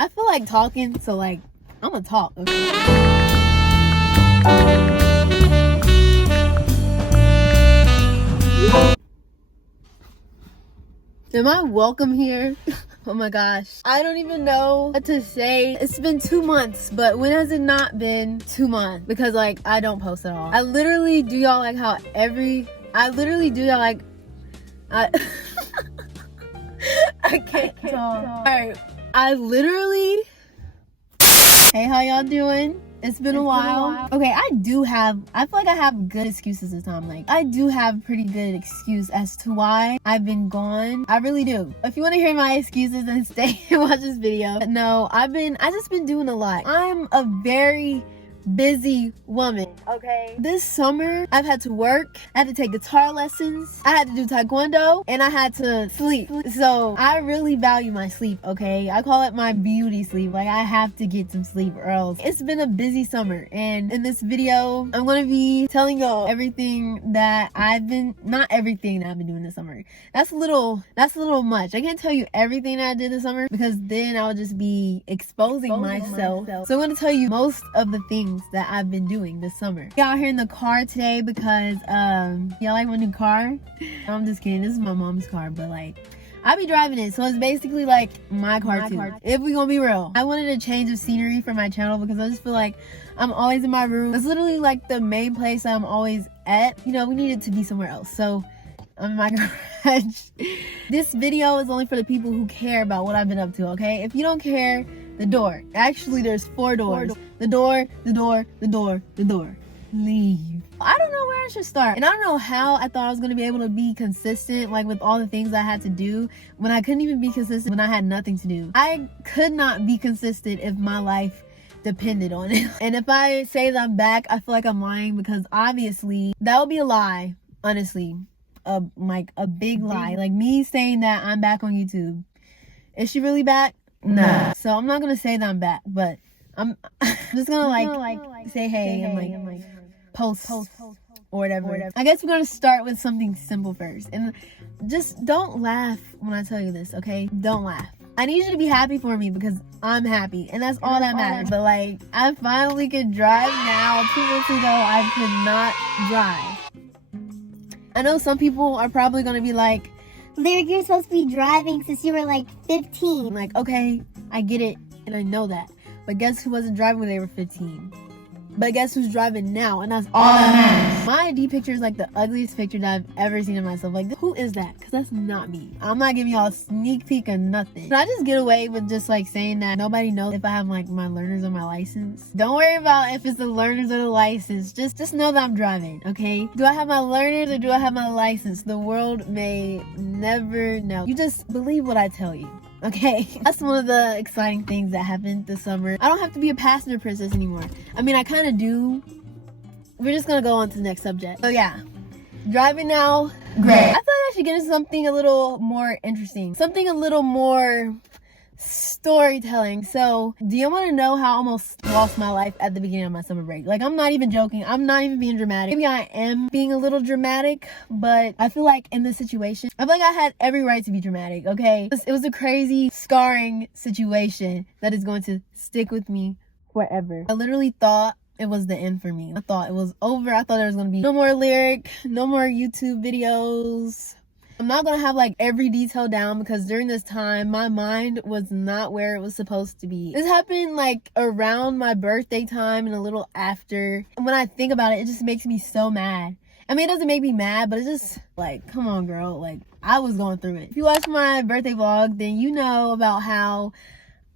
I feel like talking, so like I'm gonna talk. Okay. Am I welcome here? Oh my gosh. I don't even know what to say. It's been 2 months, but when has it not been 2 months? Because like I don't post at all. I literally do y'all like how I literally do y'all like I I can't talk. Alright. I literally Hey, how y'all doing? It's been a while. Okay, I feel like I have good excuses this time. Like, I do have a pretty good excuse as to why I've been gone. I really do. If you want to hear my excuses, then stay and watch this video. But no, I just been doing a lot. I'm a very busy woman, okay? This summer, I've had to work, I had to take guitar lessons, I had to do taekwondo, and I had to sleep. So I really value my sleep, okay? I call it my beauty sleep. Like, I have to get some sleep or else. It's been a busy summer, and in this video, I'm gonna be telling y'all everything that not everything that I've been doing this summer. That's a little much. I can't tell you everything that I did this summer because then I would just be exposing myself. So I'm gonna tell you most of the things that I've been doing this summer. Y'all here in the car today because y'all like my new car? I'm just kidding. This is my mom's car, but like I be driving it, so it's basically like my car too. If we gonna be real, I wanted a change of scenery for my channel because I just feel like I'm always in my room. It's literally like the main place I'm always at. You know, we needed to be somewhere else. So I'm in my garage. This video is only for the people who care about what I've been up to, okay? If you don't care, the door. Actually, there's 4 doors. The door. Leave. I don't know where I should start. And I don't know how I thought I was going to be able to be consistent, like with all the things I had to do, when I couldn't even be consistent when I had nothing to do. I could not be consistent if my life depended on it. And if I say that I'm back, I feel like I'm lying because obviously that would be a lie, honestly. Like a big lie. Like me saying that I'm back on YouTube. Is she really back? No. So I'm not gonna say that I'm back, but I'm just gonna like say hey and like post or whatever. I guess we're gonna start with something simple first. And just don't laugh when I tell you this, okay? Don't laugh. I need you to be happy for me because I'm happy and that's all that matters. But like I finally can drive now. 2 months ago I could not drive. I know some people are probably gonna be like, Lyric, you're supposed to be driving since you were like 15. like, okay, I get it, and I know that. But guess who wasn't driving when they were 15? But guess who's driving now? And that's all that matters. My ID picture is like the ugliest picture that I've ever seen of myself. Like, who is that? Because that's not me. I'm not giving y'all a sneak peek or nothing. But I just get away with just like saying that nobody knows if I have like my learners or my license. Don't worry about if it's the learners or the license. Just know that I'm driving, okay? Do I have my learners or do I have my license? The world may never know. You just believe what I tell you. Okay, that's one of the exciting things that happened this summer. I don't have to be a passenger princess anymore. I mean, I kind of do. We're just gonna go on to the next subject. So yeah, driving now, great. I thought I should get into something a little more interesting, something a little more storytelling. So do you want to know how I almost lost my life at the beginning of my summer break? Like, I'm not even joking. I'm not even being dramatic. Maybe I am being a little dramatic, but I feel like in this situation, I feel like I had every right to be dramatic, okay? It was a crazy, scarring situation that is going to stick with me forever. I literally thought it was the end for me. I thought it was over. I thought there was going to be no more lyric, no more YouTube videos. I'm not gonna have like every detail down because during this time my mind was not where it was supposed to be. This happened like around my birthday time and a little after. And when I think about it, it just makes me so mad. I mean, it doesn't make me mad, but it's just like, come on, girl. Like, I was going through it. If you watch my birthday vlog, then you know about how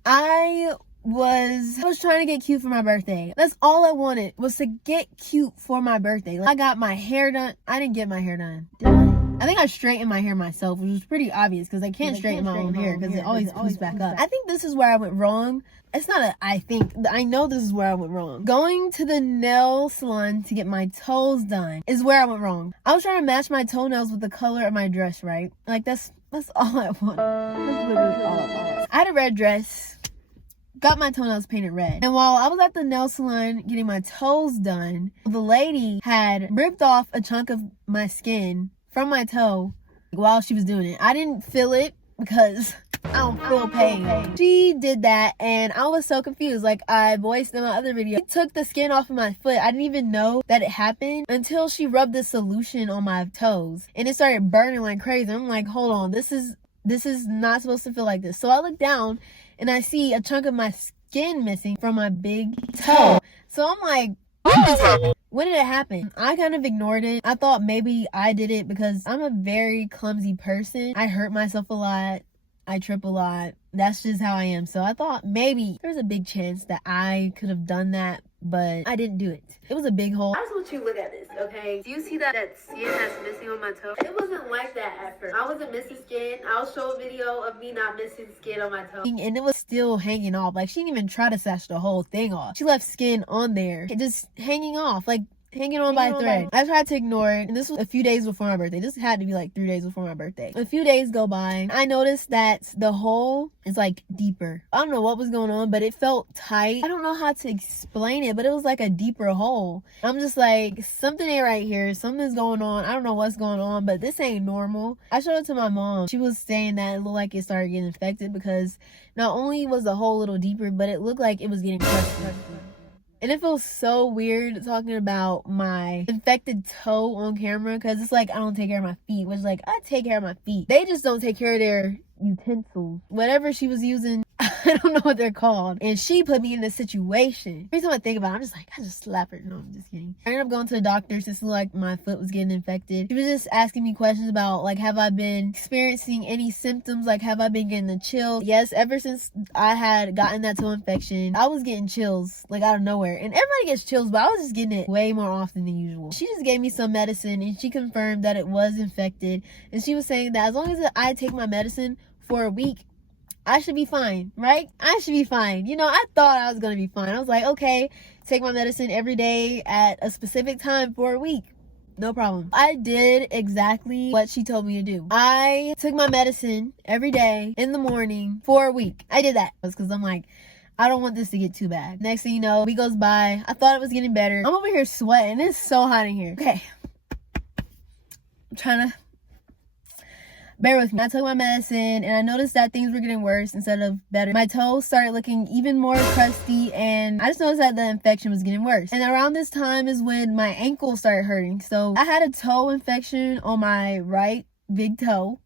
I was trying to get cute for my birthday. That's all I wanted, was to get cute for my birthday. Like, I got my hair done. I didn't get my hair done. Did I? I think I straightened my hair myself, which was pretty obvious because I can't straighten my own hair because it always poofs back up. I think this is where I went wrong. It's not a I think. I know this is where I went wrong. Going to the nail salon to get my toes done is where I went wrong. I was trying to match my toenails with the color of my dress, right? Like, that's all I wanted. That's literally all I wanted. I had a red dress. Got my toenails painted red. And while I was at the nail salon getting my toes done, the lady had ripped off a chunk of my skin from my toe while she was doing it. I didn't feel it because I don't feel pain. She did that, and I was so confused. Like I voiced in my other video, it took the skin off of my foot. I didn't even know that it happened until she rubbed the solution on my toes, and it started burning like crazy. I'm like, hold on, this is not supposed to feel like this. So I look down, and I see a chunk of my skin missing from my big toe. So I'm like, when did it happen? I kind of ignored it. I thought maybe I did it because I'm a very clumsy person. I hurt myself a lot. I trip a lot. That's just how I am. So I thought maybe there's a big chance that I could have done that, but I didn't do it. It was a big hole. I just want you to look at this, okay? Do you see that skin that's missing on my toe? It wasn't like that at first. I wasn't missing skin. I'll show a video of me not missing skin on my toe. And it was still hanging off. Like, she didn't even try to sash the whole thing off. She left skin on there, just hanging off. Like, hanging on by a thread. I tried to ignore it, and this was a few days before my birthday. This had to be like 3 days before my birthday. A few days go by. I noticed that the hole is like deeper. I don't know what was going on, but it felt tight. I don't know how to explain it, but it was like a deeper hole. I'm just like, something ain't right here. Something's going on. I don't know what's going on, but this ain't normal. I showed it to my mom. She was saying that it looked like it started getting infected because not only was the hole a little deeper, but it looked like it was getting crusty. And it feels so weird talking about my infected toe on camera because it's like I don't take care of my feet, which like I take care of my feet. They just don't take care of their utensils. Whatever she was using, I don't know what they're called. And she put me in this situation. Every time I think about it, I'm just like, I just slap her. No, I'm just kidding. I ended up going to the doctor since like my foot was getting infected. She was just asking me questions about like, have I been experiencing any symptoms? Like, have I been getting the chills? Yes, ever since I had gotten that toe infection, I was getting chills like out of nowhere. And everybody gets chills, but I was just getting it way more often than usual. She just gave me some medicine and she confirmed that it was infected. And she was saying that as long as I take my medicine for a week, I should be fine, right? I should be fine. You know, I thought I was going to be fine. I was like, okay, take my medicine every day at a specific time for a week. No problem. I did exactly what she told me to do. I took my medicine every day in the morning for a week. I did that because I'm like, I don't want this to get too bad. Next thing you know, a week goes by. I thought it was getting better. I'm over here sweating. It's so hot in here. Okay. I'm trying to... Bear with me. I took my medicine and I noticed that things were getting worse instead of better. My toes started looking even more crusty and I just noticed that the infection was getting worse. And around this time is when my ankle started hurting. So I had a toe infection on my right big toe.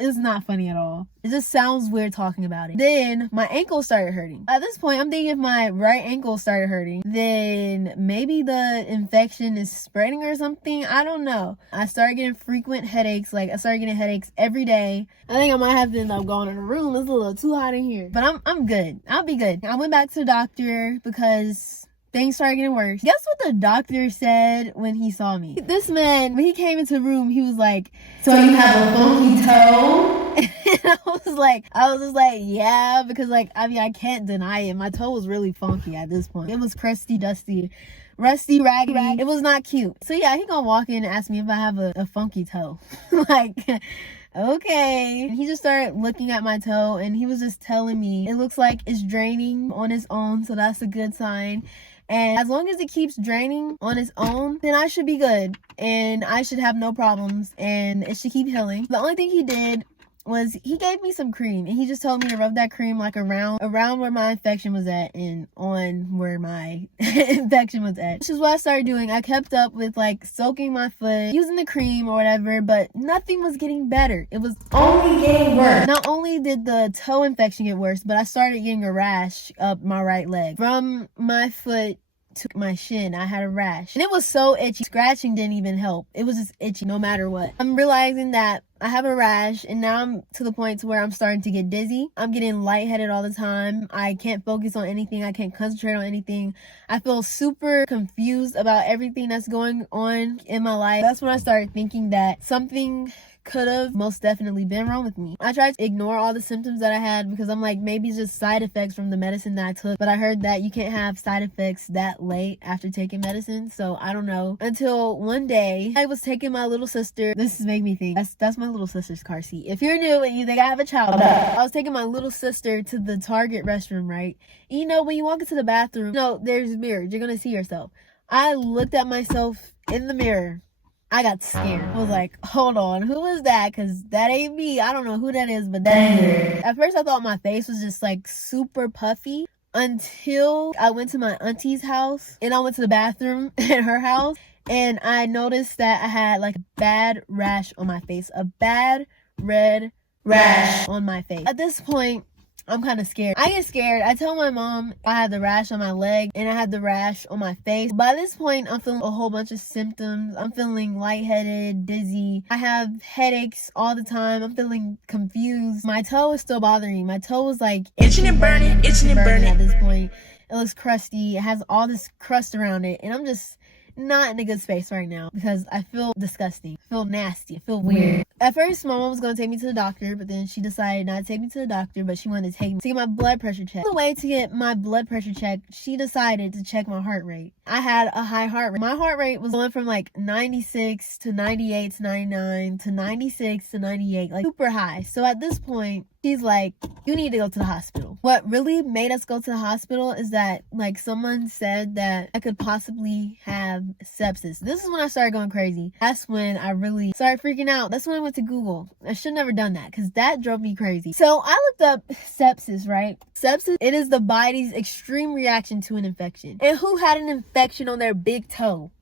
It's not funny at all. It just sounds weird talking about it. Then my ankle started hurting. At this point, I'm thinking if my right ankle started hurting, then maybe the infection is spreading or something. I don't know. I started getting frequent headaches. Like I started getting headaches every day. I think I might have to end up going in a room. It's a little too hot in here. But I'm good. I'll be good. I went back to the doctor because things started getting worse. Guess what the doctor said when he saw me? This man, when he came into the room, he was like, so you have a funky toe? And I was just like, yeah, because like, I mean, I can't deny it. My toe was really funky at this point. It was crusty, dusty, rusty, raggedy. It was not cute. So yeah, he gonna walk in and ask me if I have a funky toe. Like, okay. And he just started looking at my toe and he was just telling me it looks like it's draining on its own, so that's a good sign. And as long as it keeps draining on its own, then I should be good and I should have no problems and it should keep healing. The only thing he did was he gave me some cream and he just told me to rub that cream like around where my infection was at and on where my infection was at. Which is what I started doing. I kept up with like soaking my foot, using the cream or whatever, but nothing was getting better. It was only getting worse. Not only did the toe infection get worse, but I started getting a rash up my right leg. From my foot to my shin, I had a rash. And it was so itchy. Scratching didn't even help. It was just itchy no matter what. I'm realizing that I have a rash and now I'm to the point to where I'm starting to get dizzy. I'm getting lightheaded all the time. I can't focus on anything. I can't concentrate on anything. I feel super confused about everything that's going on in my life. That's when I started thinking that something could have most definitely been wrong with me. I tried to ignore all the symptoms that I had because I'm like, maybe it's just side effects from the medicine that I took. But I heard that you can't have side effects that late after taking medicine. So I don't know. Until one day I was taking my little sister. This is making me think. That's my little sister's car seat. If you're new and you think I have a child, I was taking my little sister to the Target restroom, right? And you know, when you walk into the bathroom, there's mirrors. You're going to see yourself. I looked at myself in the mirror I got scared. I was like, hold on, who is that? Because that ain't me. I don't know who that is, but that ain't it. At first, I thought my face was just like super puffy until I went to my auntie's house and I went to the bathroom at her house and I noticed that I had like a bad rash on my face, a bad red rash on my face. At this point, I'm kind of scared. I get scared. I tell my mom I had the rash on my leg and I had the rash on my face. By this point, I'm feeling a whole bunch of symptoms. I'm feeling lightheaded, dizzy. I have headaches all the time. I'm feeling confused. My toe is still bothering me. My toe was like itching and burning at this point. It looks crusty. It has all this crust around it. And I'm just not in a good space right now because I feel disgusting. I feel nasty. I feel weird. At first, my mom was going to take me to the doctor, but then she decided not to take me to the doctor, but she wanted to take me to get my blood pressure checked. On the way to get my blood pressure checked, she decided to check my heart rate. I had a high heart rate. My heart rate was going from like 96 to 98 to 99 to 96 to 98, like super high. So at this point, she's like, you need to go to the hospital. What really made us go to the hospital is that like someone said that I could possibly have sepsis. This is when I started going crazy. That's when I really started freaking out. That's when I went to Google. I should never done that because that drove me crazy. So I looked up sepsis, right? Sepsis, it is the body's extreme reaction to an infection. And who had an infection on their big toe?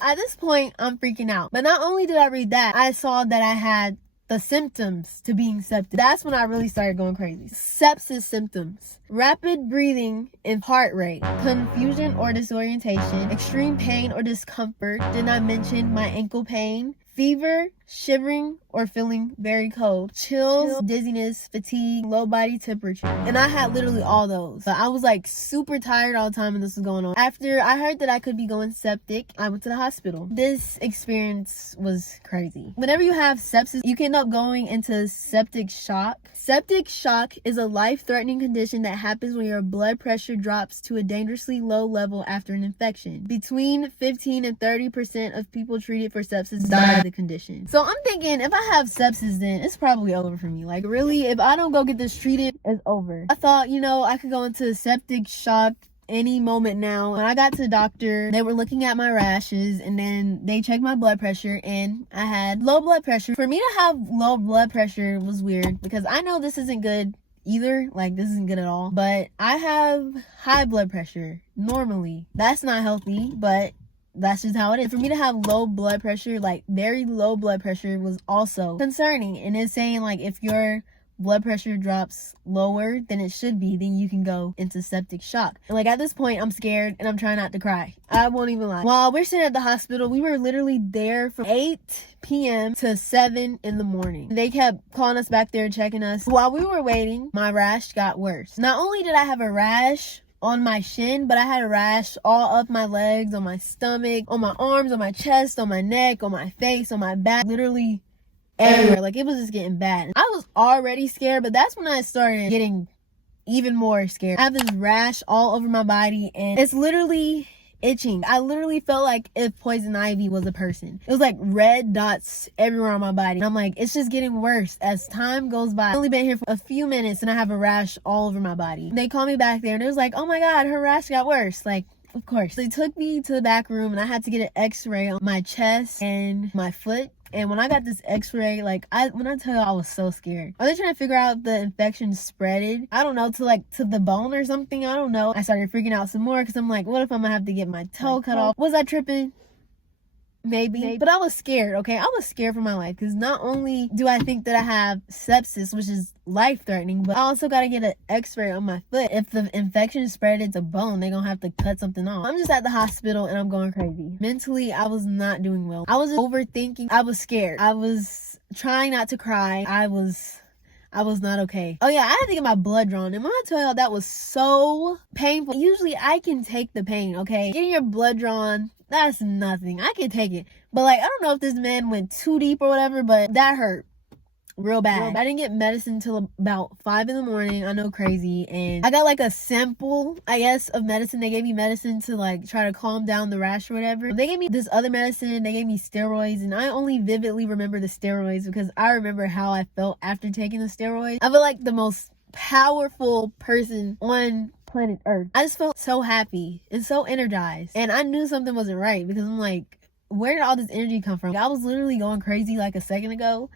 At this point, I'm freaking out. But not only did I read that, I saw that I had the symptoms to being septic. That's when I really started going crazy. Sepsis symptoms: rapid breathing and heart rate, confusion or disorientation, extreme pain or discomfort, did not mention my ankle pain, fever, shivering or feeling very cold, chills, dizziness, fatigue, low body temperature. And I had literally all those. But I was like super tired all the time when this was going on. After I heard that I could be going septic, I went to the hospital. This experience was crazy. Whenever you have sepsis, you can end up going into septic shock. Septic shock is a life-threatening condition that happens when your blood pressure drops to a dangerously low level after an infection. Between 15 and 30% of people treated for sepsis die of the condition. So I'm thinking, if I have sepsis, then it's probably over for me. Like, really, if I don't go get this treated, it's over. I thought, I could go into septic shock any moment now. When I got to the doctor, they were looking at my rashes and then they checked my blood pressure and I had low blood pressure. For me to have low blood pressure was weird because I know this isn't good either. Like, this isn't good at all. But I have high blood pressure normally. That's not healthy, but that's just how it is. For me to have low blood pressure, like very low blood pressure, was also concerning. And it's saying like if your blood pressure drops lower than it should be, then you can go into septic shock. And like at this point, I'm scared and I'm trying not to cry. I won't even lie. While we're sitting at the hospital, we were literally there from 8 p.m. to 7 in the morning. They kept calling us back there, checking us. While we were waiting, my rash got worse. Not only did I have a rash on my shin, but I had a rash all up my legs, on my stomach, on my arms, on my chest, on my neck, on my face, on my back, literally everywhere. Like, it was just getting bad. I was already scared, but that's when I started getting even more scared. I have this rash all over my body and it's literally itching. I literally felt like if poison ivy was a person. It was like red dots everywhere on my body. And I'm like, it's just getting worse as time goes by. I've only been here for a few minutes and I have a rash all over my body. They called me back there and it was like, oh my God, her rash got worse. Like, of course. They took me to the back room and I had to get an x-ray on my chest and my foot. And when I got this x-ray, like, when I tell you, I was so scared. Are they trying to figure out the infection spreaded? I don't know, to the bone or something? I don't know. I started freaking out some more because I'm like, what if I'm gonna have to get my toe cut off? Was I tripping? Maybe. But I was scared, okay? I was scared for my life because not only do I think that I have sepsis, which is life-threatening, but I also got to get an x-ray on my foot. If the infection spread to bone, they're going to have to cut something off. I'm just at the hospital and I'm going crazy. Mentally, I was not doing well. I was overthinking. I was scared. I was trying not to cry. I was not okay. Oh yeah, I had to get my blood drawn. And when I tell y'all, that was so painful. Usually I can take the pain, okay? Getting your blood drawn, that's nothing. I can take it. But like, I don't know if this man went too deep or whatever, but that hurt real bad. I didn't get medicine until about 5 in the morning. I know, crazy. And I got like a sample, I guess, of medicine. They gave me medicine to like try to calm down the rash or whatever. They gave me this other medicine. They gave me steroids. And I only vividly remember the steroids because I remember how I felt after taking the steroids. I feel like the most powerful person on planet Earth. I just felt so happy and so energized. And I knew something wasn't right because I'm like, where did all this energy come from? I was literally going crazy like a second ago,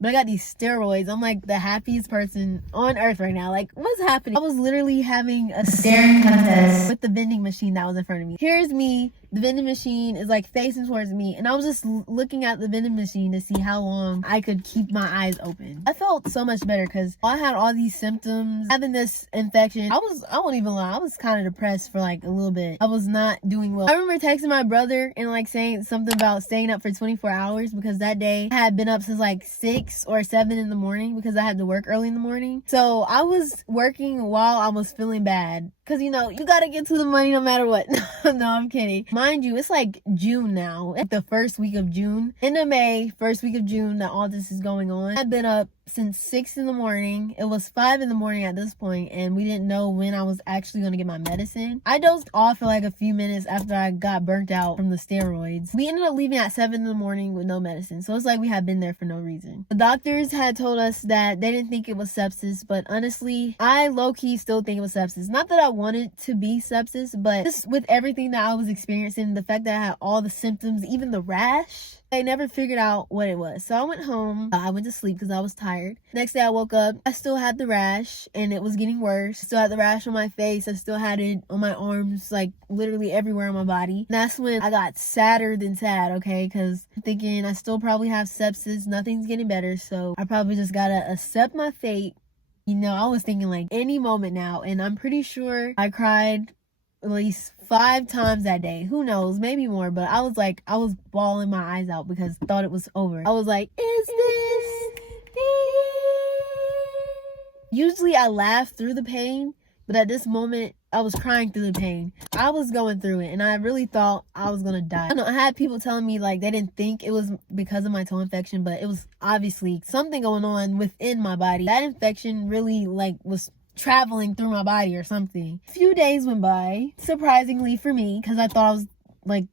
but I got these steroids. I'm like the happiest person on earth right now. Like, what's happening? I was literally having a staring contest with the vending machine that was in front of me. Here's me. The vending machine is like facing towards me, and I was just looking at the vending machine to see how long I could keep my eyes open. I felt so much better because I had all these symptoms, having this infection. I won't even lie, I was kind of depressed for like a little bit. I was not doing well. I remember texting my brother and like saying something about staying up for 24 hours because that day I had been up since like 6 or 7 in the morning because I had to work early in the morning. So I was working while I was feeling bad. Cause you know, you gotta get to the money no matter what. No, I'm kidding. Mind you, it's like June now. It's the first week of June. End of May, first week of June that all this is going on. I've been up since 6 in the morning. It was 5 in the morning at this point, and we didn't know when I was actually gonna get my medicine. I dozed off for like a few minutes after I got burnt out from the steroids. We ended up leaving at 7 in the morning with no medicine. So it's like we had been there for no reason. The doctors had told us that they didn't think it was sepsis, but honestly, I low-key still think it was sepsis. Not that I wanted to be sepsis, but just with everything that I was experiencing, the fact that I had all the symptoms, even the rash, they never figured out what it was. So I went home. I went to sleep because I was tired. Next day I woke up. I still had the rash and it was getting worse. Still had the rash on my face. I still had it on my arms, like literally everywhere on my body. And that's when I got sadder than sad, okay? Because I'm thinking I still probably have sepsis. Nothing's getting better. So I probably just gotta accept my fate. You know, I was thinking like any moment now, and I'm pretty sure I cried at least 5 times that day. Who knows, maybe more, but I was bawling my eyes out because I thought it was over. I was like, is this usually I laugh through the pain, but at this moment I was crying through the pain. I was going through it and I really thought I was gonna die. I know I had people telling me like they didn't think it was because of my toe infection, but it was obviously something going on within my body. That infection really like was traveling through my body or something. A few days went by, surprisingly for me, because I thought I was like,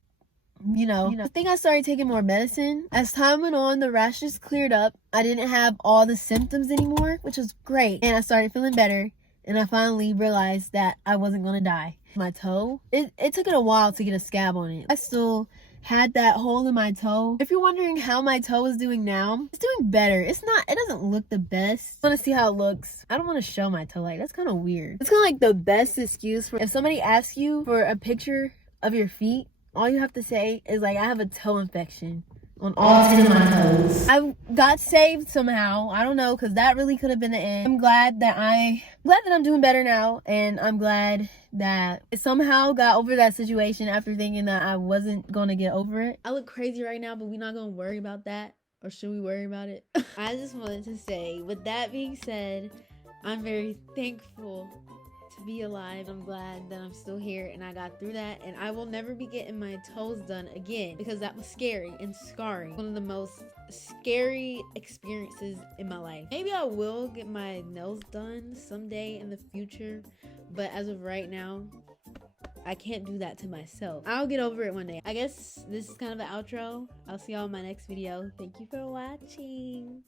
you know, I think I started taking more medicine. As time went on, the rashes cleared up. I didn't have all the symptoms anymore, which was great. And I started feeling better. And I finally realized that I wasn't gonna die. My toe, it took it a while to get a scab on it. I still had that hole in my toe. If you're wondering how my toe is doing now, it's doing better. It doesn't look the best. I want to see how it looks. I don't want to show my toe. Like, that's kind of weird. It's kind of like the best excuse for if somebody asks you for a picture of your feet, all you have to say is like, I have a toe infection on all 10 of my toes. I got saved somehow. I don't know, because that really could have been the end. I'm glad that I'm doing better now, and I'm glad that I somehow got over that situation after thinking that I wasn't gonna get over it. I look crazy right now, but we're not gonna worry about that. Or should we worry about it? I just wanted to say, with that being said, I'm very thankful to be alive. I'm glad that I'm still here and I got through that, and I will never be getting my toes done again because that was scary and scarring. One of the most scary experiences in my life. Maybe I will get my nails done someday in the future, but as of right now, I can't do that to myself. I'll get over it one day. I guess this is kind of an outro. I'll see y'all in my next video. Thank you for watching.